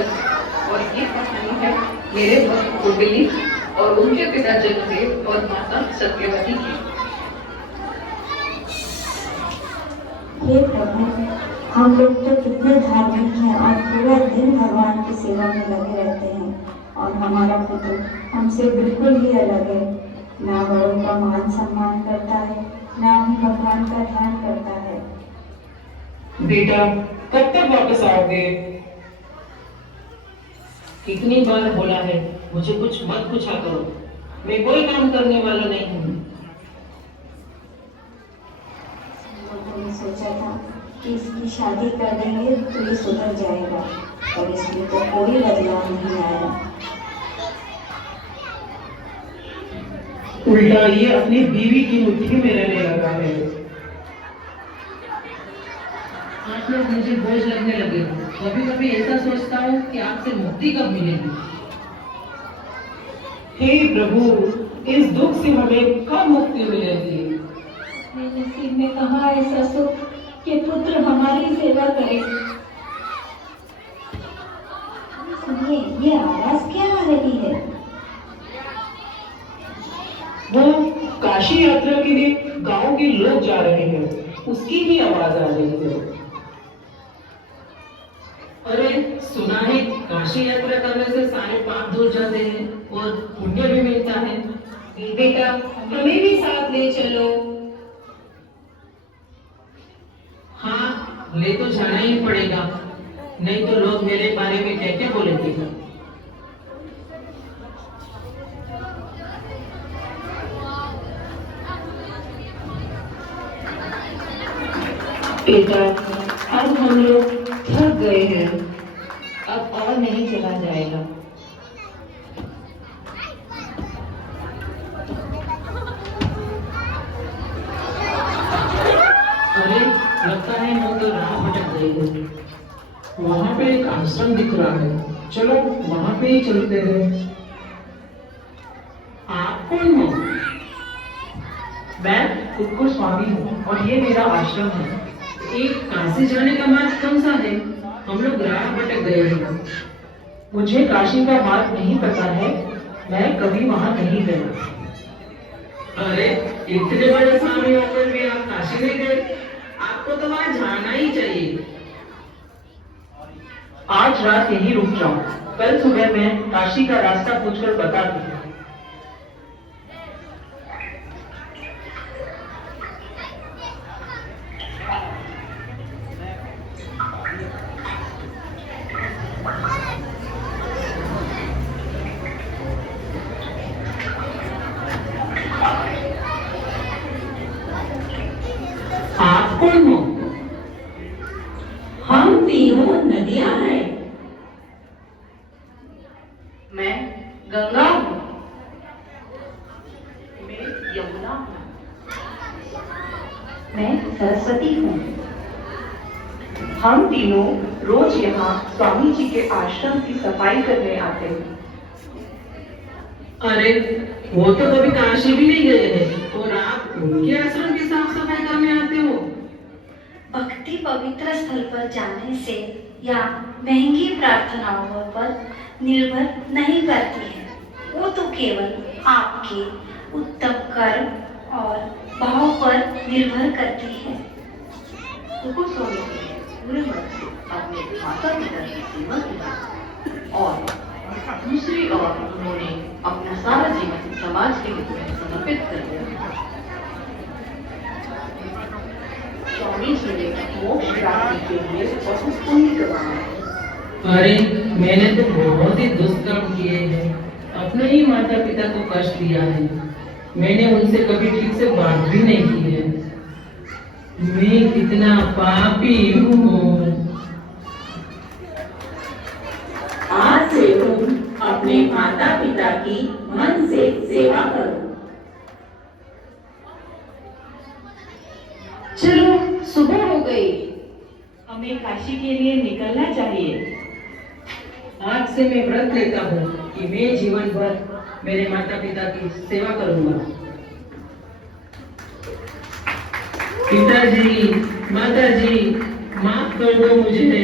मंगल है। और ये कहानी है मेरे भक्त कुंडली और उनके पिता जगदेव और माता सत्यवती की। हे प्रभु, हम लोग तो कितने धार्मिक हैं और पूरा दिन भगवान की सेवा में लगे रहते हैं, और हमारा पुत्र हमसे बिल्कुल ही अलग है। ना बड़ों का मान सम्मान करता है, ना ही भगवान का ध्यान करता है। बेटा, कब तक वापस आओगे? कितनी बार बोला है मुझे कुछ मत पूछा करो, मैं कोई काम करने वाला नहीं हूँ। मैंने सोचा था कि इसकी शादी कर देंगे तो ये सुधर जाएगा, पर इसमें तो कोई बदलाव नहीं आया। उल्टा ये अपनी बीवी की मुट्ठी में रहने लगा है। आप लोग मुझे बोझ लगने लगे हो। कभी कभी ऐसा सोचता हूँ कि आपसे मुक्ति कब मिलेगी। हे प्रभु, इस दुख से हमें कब मुक्ति मिलेगी? मेरे नसीब में कहाँ ऐसा सुख कि पुत्र हमारी सेवा करे। सुनिए, ये आवाज क्या आ रही है? वो काशी यात्रा के लिए गांव के लोग जा रहे हैं, उसकी ही आवाज आ रही है। अरे सुना है काशी यात्रा करने से सारे पाप धुल जाते हैं और पुण्य भी मिलता है। बेटा, हमें भी साथ ले चलो। हाँ, ले तो जाना ही पड़ेगा, नहीं तो लोग मेरे बारे में क्या क्या बोलेंगे। बेटा, अब हम लोग थक गए हैं, अब और नहीं चला जाएगा। अरे लगता है हम तो राह भटक गए हैं। वहां पे एक आश्रम दिख रहा है, चलो वहां पे ही चलते हैं। आप कौन हो? मैं खुद को स्वामी हूँ और ये मेरा आश्रम है। एक काशी जाने का मार्ग कौन सा है? हम लोग राह भटक गए हैं। मुझे काशी का मार्ग नहीं पता है, मैं कभी वहां नहीं गया। अरे इतने बड़े स्वामी होकर भी आप काशी नहीं गए? आपको तो वहां जाना ही चाहिए। आज रात यहीं रुक जाऊं, कल सुबह मैं काशी का रास्ता पूछकर बता दूंगा। आप कौन हो? हम तीनों नदियां हैं। मैं गंगा हूँ। मैं यमुना हूँ। मैं सरस्वती हूँ। हम तीनों रोज यहाँ स्वामी जी के आश्रम की सफाई करने आते हैं। अरे वो तो कभी काशी भी नहीं गए हैं और आप उनके आश्रम की साफ सफाई करने आते हो। भक्ति पवित्र स्थल पर जाने से या महंगी प्रार्थनाओं पर निर्भर नहीं करती है, वो तो केवल आपके उत्तम कर्म और भाव पर निर्भर करती है। तो स्वामी जी पूरे मन से अपने माता पिता की सेवा की और दूसरी ओर उन्होंने अपना सारा जीवन समाज के हित में समर्पित कर दिया। स्वामी जी ने मोक्ष प्राप्ति के लिए बहुत पुण्य करवाया है। अरे मैंने तो बहुत ही दुष्कर्म किए हैं, अपने ही माता पिता को कष्ट दिया है। मैंने उनसे कभी ठीक से बात भी नहीं की है। मैं कितना पापी हूँ। आज से तुम अपने माता पिता की मन से सेवा करो। चलो, सुबह हो गई, हमें काशी के लिए निकलना चाहिए। आज से मैं व्रत लेता हूँ कि मैं जीवन भर मेरे माता पिता की सेवा करूंगा। पिताजी, माताजी, माफ कर दो मुझे।